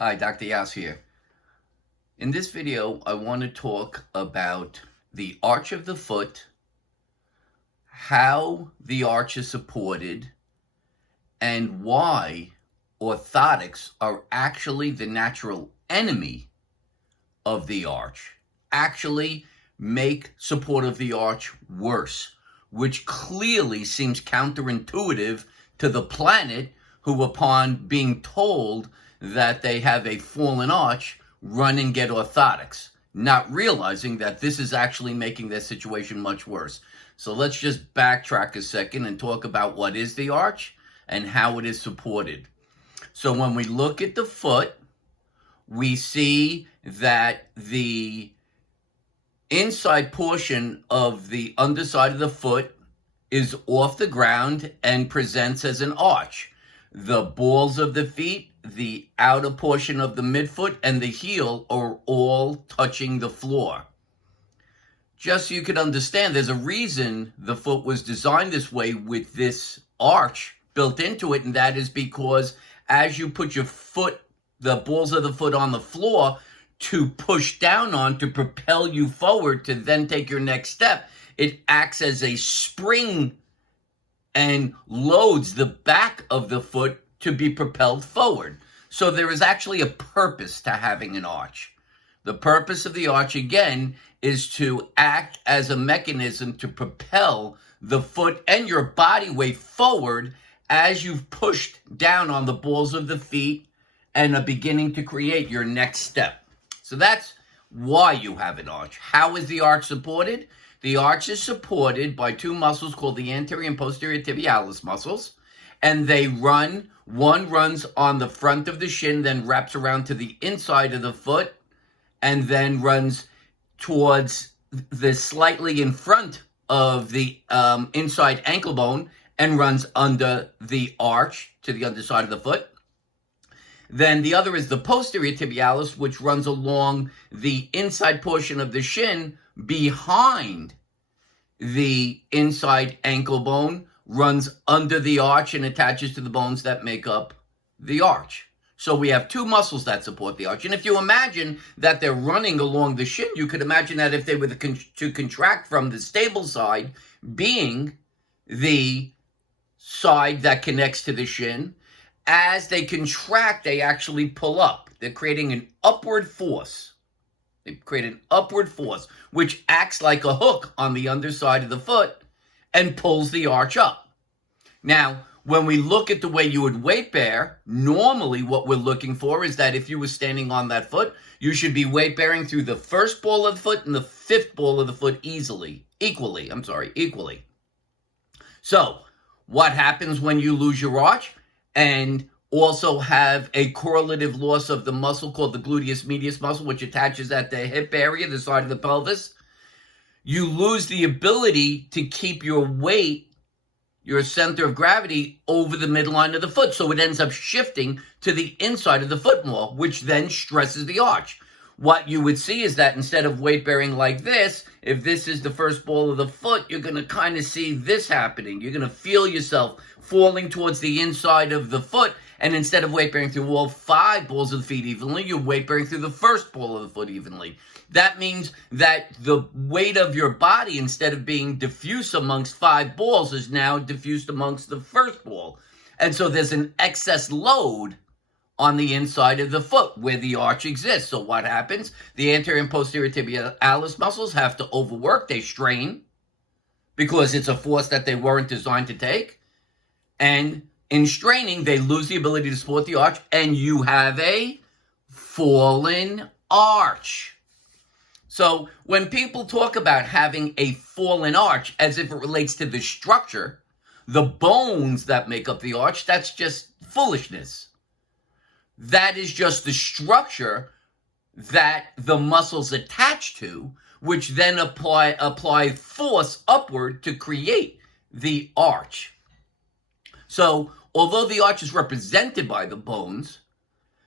Hi, Dr. Yass here. In this video, I want to talk about the arch of the foot, how the arch is supported, and why orthotics are actually the natural enemy of the arch, actually make support of the arch worse, which clearly seems counterintuitive to the planet, who, upon being told that they have a fallen arch, run and get orthotics, not realizing that this is actually making their situation much worse. So let's just backtrack a second and talk about what is the arch and how it is supported. So when we look at the foot, we see that the inside portion of the underside of the foot is off the ground and presents as an arch. The balls of the feet, the outer portion of the midfoot, and the heel are all touching the floor. Just so you can understand, there's a reason the foot was designed this way with this arch built into it, and that is because as you put your foot, the balls of the foot on the floor to push down on, to propel you forward to then take your next step, it acts as a spring and loads the back of the foot to be propelled forward. So there is actually a purpose to having an arch. The purpose of the arch, again, is to act as a mechanism to propel the foot and your body weight forward as you've pushed down on the balls of the feet and are beginning to create your next step. So that's why you have an arch. How is the arch supported? The arch is supported by two muscles called the anterior and posterior tibialis muscles, and they run. One runs on the front of the shin, then wraps around to the inside of the foot, and then runs towards the slightly in front of the inside ankle bone and runs under the arch to the underside of the foot. Then the other is the posterior tibialis, which runs along the inside portion of the shin behind the inside ankle bone, runs under the arch and attaches to the bones that make up the arch. So we have two muscles that support the arch. And if you imagine that they're running along the shin, you could imagine that if they were to contract from the stable side, being the side that connects to the shin, as they contract, they actually pull up. They're creating an upward force. They create an upward force, which acts like a hook on the underside of the foot and pulls the arch up. Now, when we look at the way you would weight bear, normally what we're looking for is that if you were standing on that foot, you should be weight bearing through the first ball of the foot and the fifth ball of the foot equally. So, what happens when you lose your arch and also have a correlative loss of the muscle called the gluteus medius muscle, which attaches at the hip area, the side of the pelvis? You lose the ability to keep your weight, your center of gravity, over the midline of the foot. So it ends up shifting to the inside of the foot more, which then stresses the arch. What you would see is that instead of weight bearing like this, if this is the first ball of the foot, you're going to kind of see this happening. You're going to feel yourself falling towards the inside of the foot. And instead of weight bearing through all five balls of the feet evenly, you're weight bearing through the first ball of the foot evenly. That means that the weight of your body, instead of being diffuse amongst five balls, is now diffused amongst the first ball. And so there's an excess load on the inside of the foot where the arch exists. So what happens? The anterior and posterior tibialis muscles have to overwork. They strain because it's a force that they weren't designed to take. And in straining, they lose the ability to support the arch, and you have a fallen arch. So when people talk about having a fallen arch as if it relates to the structure, the bones that make up the arch, that's just foolishness. That is just the structure that the muscles attach to, which then apply force upward to create the arch. So, although the arch is represented by the bones,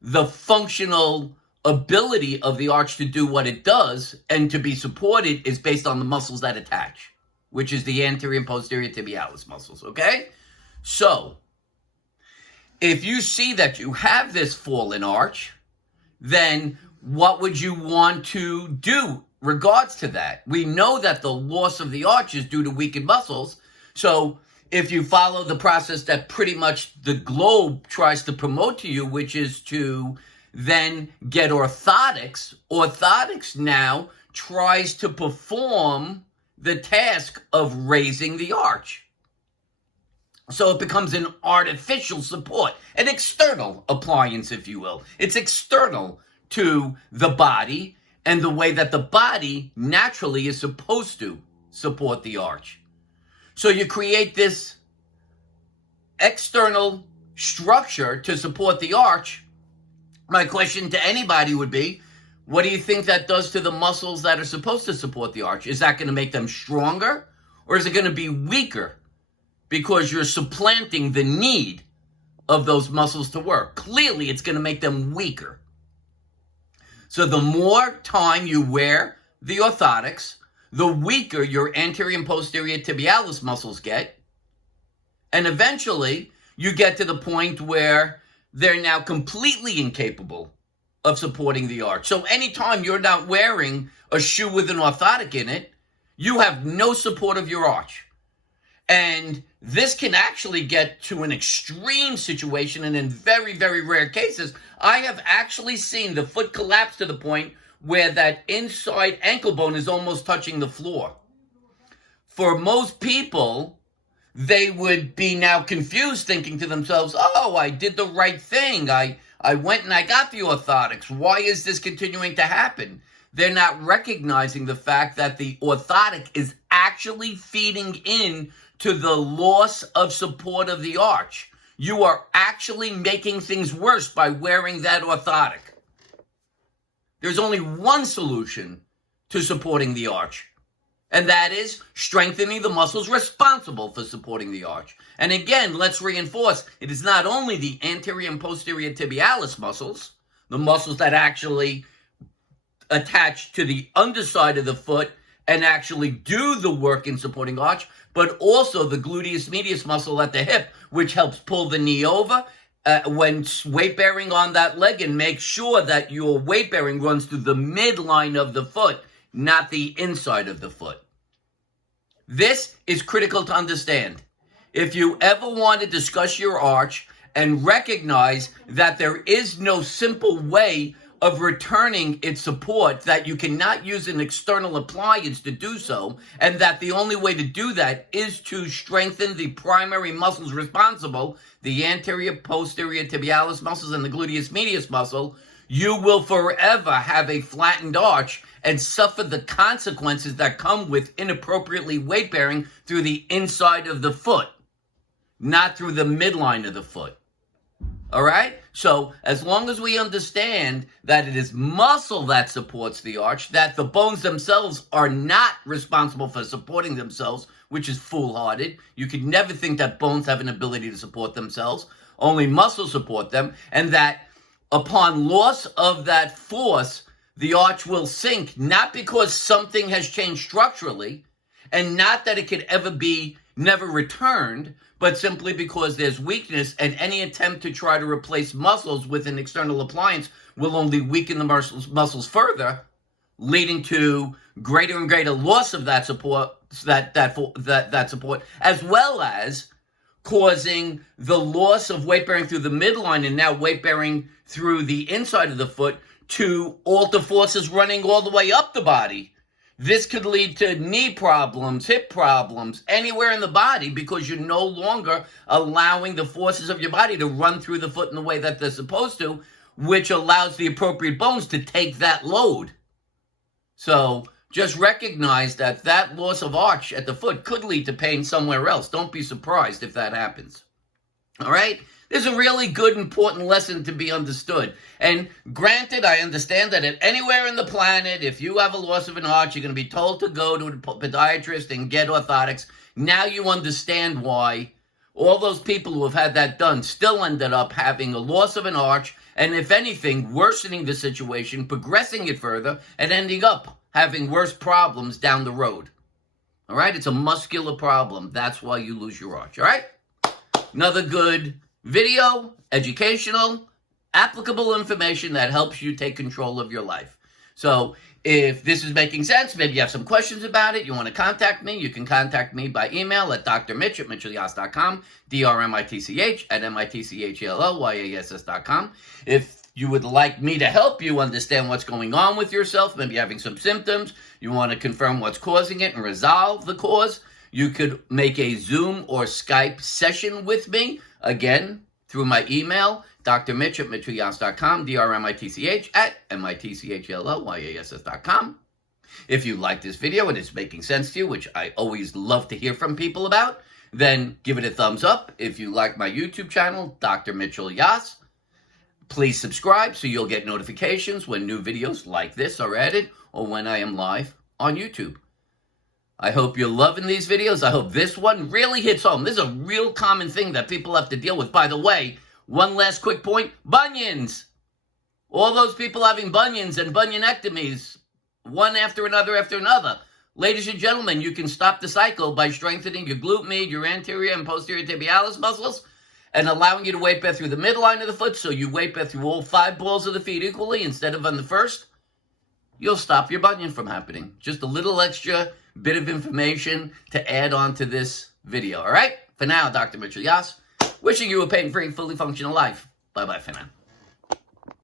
the functional ability of the arch to do what it does and to be supported is based on the muscles that attach, which is the anterior and posterior tibialis muscles, okay? So, if you see that you have this fallen arch, then what would you want to do regards to that? We know that the loss of the arch is due to weakened muscles. So if you follow the process that pretty much the globe tries to promote to you, which is to then get orthotics, orthotics now tries to perform the task of raising the arch. So it becomes an artificial support, an external appliance, if you will. It's external to the body and the way that the body naturally is supposed to support the arch. So you create this external structure to support the arch. My question to anybody would be, what do you think that does to the muscles that are supposed to support the arch? Is that going to make them stronger, or is it going to be weaker because you're supplanting the need of those muscles to work? Clearly, it's going to make them weaker. So the more time you wear the orthotics, the weaker your anterior and posterior tibialis muscles get. And eventually, you get to the point where they're now completely incapable of supporting the arch. So anytime you're not wearing a shoe with an orthotic in it, you have no support of your arch. And this can actually get to an extreme situation, and in very, very rare cases, I have actually seen the foot collapse to the point where that inside ankle bone is almost touching the floor. For most people, they would be now confused, thinking to themselves, oh, I did the right thing. I went and I got the orthotics. Why is this continuing to happen? They're not recognizing the fact that the orthotic is actually feeding in to the loss of support of the arch. You are actually making things worse by wearing that orthotic. There's only one solution to supporting the arch, and that is strengthening the muscles responsible for supporting the arch. And again, let's reinforce, it is not only the anterior and posterior tibialis muscles, the muscles that actually attach to the underside of the foot and actually do the work in supporting arch, but also the gluteus medius muscle at the hip, which helps pull the knee over when weight bearing on that leg, and make sure that your weight bearing runs through the midline of the foot, not the inside of the foot. This is critical to understand. If you ever want to discuss your arch and recognize that there is no simple way of returning its support, that you cannot use an external appliance to do so, and that the only way to do that is to strengthen the primary muscles responsible, the anterior, posterior tibialis muscles and the gluteus medius muscle, you will forever have a flattened arch and suffer the consequences that come with inappropriately weight bearing through the inside of the foot, not through the midline of the foot. All right? So as long as we understand that it is muscle that supports the arch, that the bones themselves are not responsible for supporting themselves, which is foolhardy. You could never think that bones have an ability to support themselves. Only muscles support them. And that upon loss of that force, the arch will sink, not because something has changed structurally, and not that it could ever be never returned, but simply because there's weakness, and any attempt to try to replace muscles with an external appliance will only weaken the muscles further, leading to greater and greater loss of that support, that support, as well as causing the loss of weight bearing through the midline and now weight bearing through the inside of the foot to alter forces running all the way up the body. This could lead to knee problems, hip problems, anywhere in the body, because you're no longer allowing the forces of your body to run through the foot in the way that they're supposed to, which allows the appropriate bones to take that load. So just recognize that that loss of arch at the foot could lead to pain somewhere else. Don't be surprised if that happens. All right? There's a really good, important lesson to be understood. And granted, I understand that at anywhere in the planet, if you have a loss of an arch, you're going to be told to go to a podiatrist and get orthotics. Now you understand why all those people who have had that done still ended up having a loss of an arch, and if anything, worsening the situation, progressing it further, and ending up having worse problems down the road. All right? It's a muscular problem. That's why you lose your arch. All right? Another good video, educational, applicable information that helps you take control of your life. So if this is making sense, maybe you have some questions about it, you want to contact me, you can contact me by email at drmitch@mitchellyass.com, drmitch@mitchellyass.com. If you would like me to help you understand what's going on with yourself, maybe having some symptoms, you want to confirm what's causing it and resolve the cause, you could make a Zoom or Skype session with me, again, through my email, drmitch@mitchellyass.com, drmitch@mitchellyass.com. If you like this video and it's making sense to you, which I always love to hear from people about, then give it a thumbs up. If you like my YouTube channel, Dr. Mitchell Yass, please subscribe so you'll get notifications when new videos like this are added or when I am live on YouTube. I hope you're loving these videos. I hope this one really hits home. This is a real common thing that people have to deal with. By the way, one last quick point, bunions. All those people having bunions and bunionectomies, one after another. Ladies and gentlemen, you can stop the cycle by strengthening your glute med, your anterior and posterior tibialis muscles, and allowing you to weight bear through the midline of the foot, so you weight bear through all 5 balls of the feet equally instead of on the first. You'll stop your bunion from happening. Just a little extra bit of information to add on to this video. All right? For now, Dr. Mitchell Yass, wishing you a pain-free, fully functional life. Bye-bye for now.